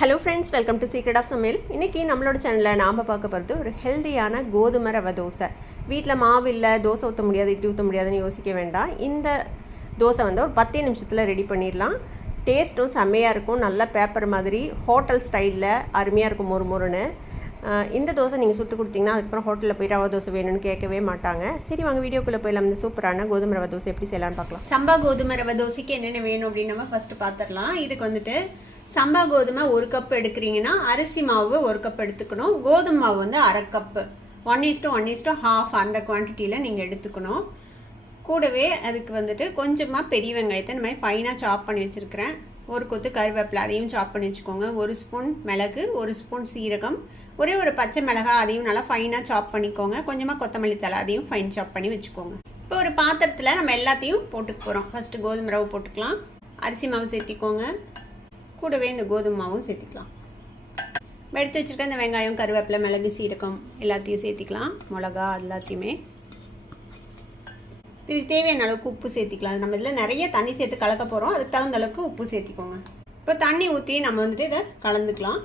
Hello friends, welcome to secret of சமையல். இன்றைக்கி நம்மளோட சேனலில் நாம் பார்க்க போகிறது ஒரு ஹெல்த்தியான கோதுமை ரவை தோசை. வீட்டில் மாவு இல்லை, தோசை ஊற்ற முடியாது, இட்லி ஊற்ற முடியாதுன்னு யோசிக்க வேண்டாம். இந்த தோசை வந்து ஒரு 10 நிமிஷத்தில் ரெடி பண்ணிடலாம். டேஸ்ட்டும் செம்மையாக இருக்கும். நல்ல பேப்பர் மாதிரி ஹோட்டல் ஸ்டைலில் அருமையாக இருக்கும், மொறுன்னு. இந்த தோசை நீங்கள் சுட்டு கொடுத்தீங்கன்னா அதுக்கப்புறம் ஹோட்டலில் போய் ரவை தோசை வேணும்னு கேட்கவே மாட்டாங்க. சரி வாங்க வீடியோக்குள்ளே போயிடலாம். இந்த சூப்பரான கோதுமை ரவை தோசை எப்படி செய்யலான்னு பார்க்கலாம். சம்பா கோதுமை ரவை தோசைக்கு என்னென்ன வேணும் அப்படின்னு நம்ம ஃபஸ்ட்டு பார்த்துடலாம். இதுக்கு வந்துட்டு சம்பா கோதுமை 1 கப் எடுக்கிறீங்கன்னா அரிசி மாவு 1 கப் எடுத்துக்கணும். கோதுமை மாவு வந்து 1/2 கப்பு, 1:1:1/2 அந்த குவான்டிட்டியில் நீங்கள் எடுத்துக்கணும். கூடவே அதுக்கு வந்துட்டு கொஞ்சமாக பெரிய வெங்காயத்தை இந்த மாதிரி ஃபைனாக சாப் பண்ணி வச்சுருக்கிறேன். ஒரு கொத்து கருவேப்பிலை அதையும் சாப் பண்ணி வச்சுக்கோங்க. 1 ஸ்பூன் மிளகு, 1 ஸ்பூன் சீரகம், ஒரு பச்சை மிளகாய் அதையும் நல்லா ஃபைனாக சாப் பண்ணிக்கோங்க. கொஞ்சமாக கொத்தமல்லி தழை அதையும் ஃபைன் சாப் பண்ணி வச்சுக்கோங்க. இப்போ ஒரு பாத்திரத்தில் நம்ம எல்லாத்தையும் போட்டுக்க போகிறோம். ஃபஸ்ட்டு கோதுமை ரவை போட்டுக்கலாம். அரிசி மாவு சேர்த்திக்கோங்க. கூடவே இந்த கோதுமை மாவும் சேர்த்திக்கலாம். எடுத்து வச்சுருக்க இந்த வெங்காயம், கருவேப்பிலை, மிளகு, சீரகம் எல்லாத்தையும் சேர்த்திக்கலாம். மிளகா எல்லாத்தையுமே. இதுக்கு தேவையான அளவுக்கு உப்பு சேர்த்திக்கலாம். அது நம்ம இதில் நிறைய தண்ணி சேர்த்து கலக்க போகிறோம். அதுக்கு தகுந்த அளவுக்கு உப்பு சேர்த்திக்கோங்க. இப்போ தண்ணி ஊற்றி நம்ம வந்துட்டு இதை கலந்துக்கலாம்.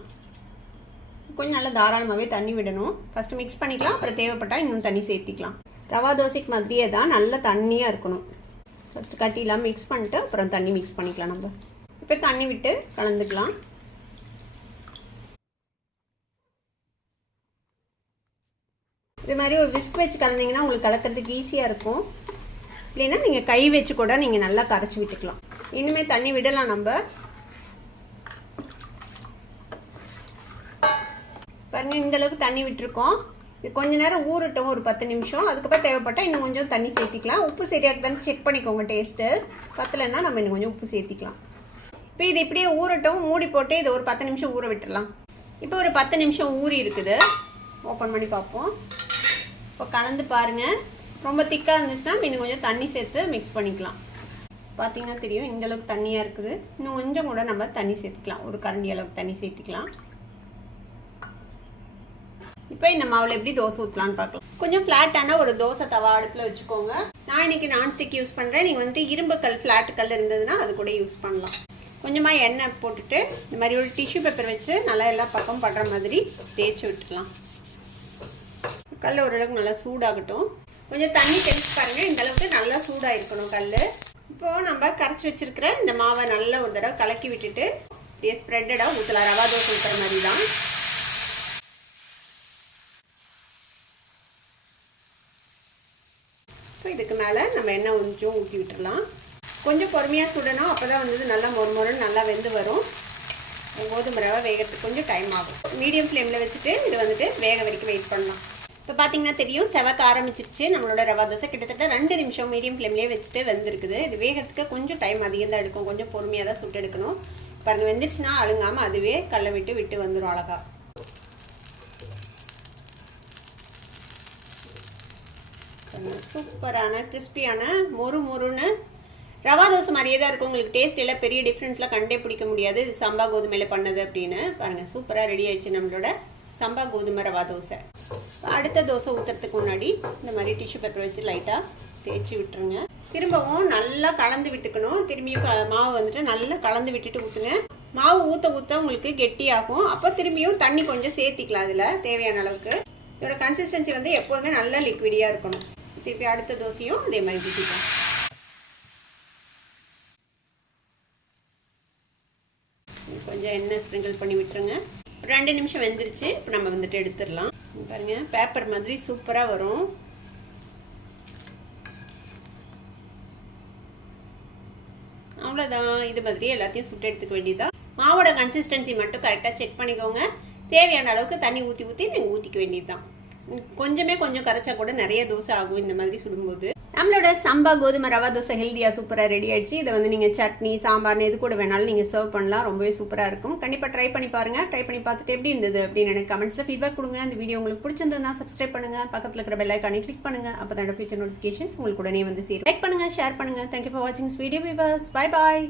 கொஞ்சம் நல்லா தாராளமாகவே தண்ணி விடணும். ஃபஸ்ட்டு மிக்ஸ் பண்ணிக்கலாம். அப்புறம் தேவைப்பட்டால் இன்னும் தண்ணி சேர்த்திக்கலாம். ரவா தோசைக்கு மாதிரியே தான் நல்ல தண்ணியாக இருக்கணும். ஃபஸ்ட்டு கட்டிலாம் மிக்ஸ் பண்ணிட்டு அப்புறம் தண்ணி மிக்ஸ் பண்ணிக்கலாம். நம்ம இப்போ தண்ணி விட்டு கலந்துக்கலாம். இது மாதிரி ஒரு விஸ்க் வச்சு கலந்தீங்கன்னா உங்களுக்கு கலக்கிறதுக்கு ஈஸியாக இருக்கும். இல்லைன்னா நீங்கள் கை வச்சு கூட நீங்கள் நல்லா கரைச்சி விட்டுக்கலாம். இனிமேல் தண்ணி விடலாம். நம்ம பாருங்க, இந்த அளவுக்கு தண்ணி விட்டுருக்கோம். இது கொஞ்ச நேரம் ஊறட்டும், ஒரு 10 நிமிஷம். அதுக்கப்புறம் தேவைப்பட்டால் இன்னும் கொஞ்சம் தண்ணி சேர்த்திக்கலாம். உப்பு சரியாக தானே செக் பண்ணிக்கோங்க. டேஸ்ட்டு பத்தலைன்னா நம்ம இன்னும் கொஞ்சம் உப்பு சேர்த்திக்கலாம். இப்போ இது இப்படியே ஊறட்டும். மூடி போட்டு இது ஒரு 10 நிமிஷம் ஊற விட்டுடலாம். இப்போ ஒரு 10 நிமிஷம் ஊறி இருக்குது. ஓப்பன் பண்ணி பார்ப்போம். இப்போ கலந்து பாருங்கள். ரொம்ப திக்காக இருந்துச்சுன்னா இன்னும் கொஞ்சம் தண்ணி சேர்த்து மிக்ஸ் பண்ணிக்கலாம். பார்த்தீங்கன்னா தெரியும், இந்த அளவுக்கு தண்ணியாக இருக்குது. இன்னும் கொஞ்சம் கூட நம்ம தண்ணி சேர்த்துக்கலாம். ஒரு கரண்டி அளவுக்கு தண்ணி சேர்த்துக்கலாம். இப்போ இந்த மாவில் எப்படி தோசை ஊற்றலான்னு பார்க்கலாம். கொஞ்சம் ஃப்ளாட்டான ஒரு தோசை தவா அடுப்பில் வச்சுக்கோங்க. நான் இன்னைக்கு நான்ஸ்டிக் யூஸ் பண்ணுறேன். நீங்கள் வந்துட்டு இரும்பு கல், ஃப்ளாட் கல் இருந்ததுன்னா அது கூட யூஸ் பண்ணலாம். கொஞ்சமாக எண்ணெய் போட்டுட்டு இந்த மாதிரி ஒரு டிஷ்யூ பேப்பர் வச்சு நல்லா எல்லா பக்கம் படுற மாதிரி தேய்ச்சி விட்டுக்கலாம். கல் ஓரளவுக்கு நல்லா சூடாகட்டும். கொஞ்சம் தண்ணி தெளிச்சு பாருங்கள். இந்த அளவுக்கு நல்லா சூடாக இருக்கணும் கல். இப்போது நம்ம கரைச்சி வச்சுருக்கிற இந்த மாவை நல்லா ஒரு தடவை கலக்கி விட்டுட்டு அப்படியே ஸ்ப்ரெட்டடாக ஊற்றலாம். ரவா தோசை ஊற்றுற மாதிரி தான். இப்போ இதுக்கு மேலே நம்ம எண்ணெய் கொஞ்சம் ஊற்றி விட்டுடலாம். கொஞ்சம் பொறுமையாக சுடணும். அப்போ தான் வந்து நல்லா மொறுன்னு நல்லா வெந்து வரும். கோதுமை ரவை வேகிறதுக்கு கொஞ்சம் டைம் ஆகும். மீடியம் ஃப்ளேமில் வச்சுட்டு இது வந்துட்டு வேக வரைக்கும் வெயிட் பண்ணலாம். இப்போ பார்த்தீங்கன்னா தெரியும், செவக்க ஆரம்பிச்சிருச்சு நம்மளோட ரவா தோசை. கிட்டத்தட்ட 2 நிமிஷம் மீடியம் ஃப்ளேம்லேயே வச்சுட்டு வெந்திருக்குது. இது வேகிறதுக்கு கொஞ்சம் டைம் அதிகம் தான் எடுக்கும். கொஞ்சம் பொறுமையாக தான் சுட்டு எடுக்கணும். பாருங்கள், வெந்துருச்சுன்னா அழுங்காமல் அதுவே கல்லை விட்டு வந்துடும் அழகா. சூப்பரான கிறிஸ்பியான மொறுன்னு ரவா தோசை மாதிரியே தான் இருக்கும். உங்களுக்கு டேஸ்ட் எல்லாம் பெரிய டிஃப்ரென்ஸ்லாம் கண்டே பிடிக்க முடியாது. இது சம்பா கோதுமையில் பண்ணது அப்படின்னு பாருங்கள். சூப்பராக ரெடி ஆயிடுச்சு நம்மளோட சம்பா கோதுமை ரவா தோசை. அடுத்த தோசை ஊற்றுறதுக்கு முன்னாடி இந்த மாதிரி டிஷ்யூ பேப்பர் வச்சு லைட்டாக தேய்ச்சி விட்டுருங்க. திரும்பவும் நல்லா கலந்து விட்டுக்கணும். திரும்பியும் மாவு வந்துட்டு நல்லா கலந்து விட்டுட்டு ஊற்றுங்க. மாவு ஊற்ற உங்களுக்கு கெட்டியாகும். அப்போ திரும்பியும் தண்ணி கொஞ்சம் சேர்த்திக்கலாம். அதில் தேவையான அளவுக்கு. இதோட கன்சிஸ்டன்சி வந்து எப்போதுமே நல்லா லிக்விடியாக இருக்கணும். திருப்பி அடுத்த தோசையும் அதே மாதிரி ஊற்றிக்கலாம். கொஞ்சம் எண்ணெய் ஸ்ப்ரிங்கிள் பண்ணி விட்டுருங்க. 2 நிமிஷம் வெந்துருச்சு. இப்போ நம்ம வந்துட்டு எடுத்துடலாம். பாருங்க, பேப்பர் மாதிரி சூப்பராக வரும். அவ்வளோதான். இது மாதிரி எல்லாத்தையும் சுட்டு எடுத்துக்க வேண்டியதான். மாவோட கன்சிஸ்டன்சி மட்டும் கரெக்டாக செக் பண்ணிக்கோங்க. தேவையான அளவுக்கு தண்ணி ஊற்றி நீங்கள் ஊற்றிக்க வேண்டியதுதான். கொஞ்சம் கரைச்சா கூட நிறைய தோசை ஆகும் இந்த மாதிரி சுடும்போது. நம்மளோட சம்பா கோதுமை ரவா தோசை ஹெல்தியாக சூப்பராக ரெடி ஆயிடுச்சு. இதை வந்து நீங்கள் சட்னி, சாம்பார்னு எது கூட வேணாலும் நீங்கள் சர்வ் பண்ணலாம். ரொம்பவே சூப்பராக இருக்கும். கண்டிப்பாக ட்ரை பண்ணி பாருங்கள். ட்ரை பண்ணி பார்த்துட்டு எப்படி இருந்தது அப்படின்னு எனக்கு கமெண்ட்ஸில் ஃபீட்பேக் கொடுங்க. அந்த வீடியோ உங்களுக்கு பிடிச்சிருந்ததுன்னா சப்ஸ்கிரைப் பண்ணுங்கள். பக்கத்தில் இருக்கிற பெல் ஐக்கானை கிளிக் பண்ணுங்கள். அப்போ தான் ஃபியூச்சர் நோட்டிஃபிகேஷன்ஸ் உங்களுக்கு உடனே வந்து சேரும். லைக் பண்ணுங்கள், ஷேர் பண்ணுங்கள். தேங்க்யூ ஃபார் வாட்சிங் திஸ் வீடியோ. Bye bye.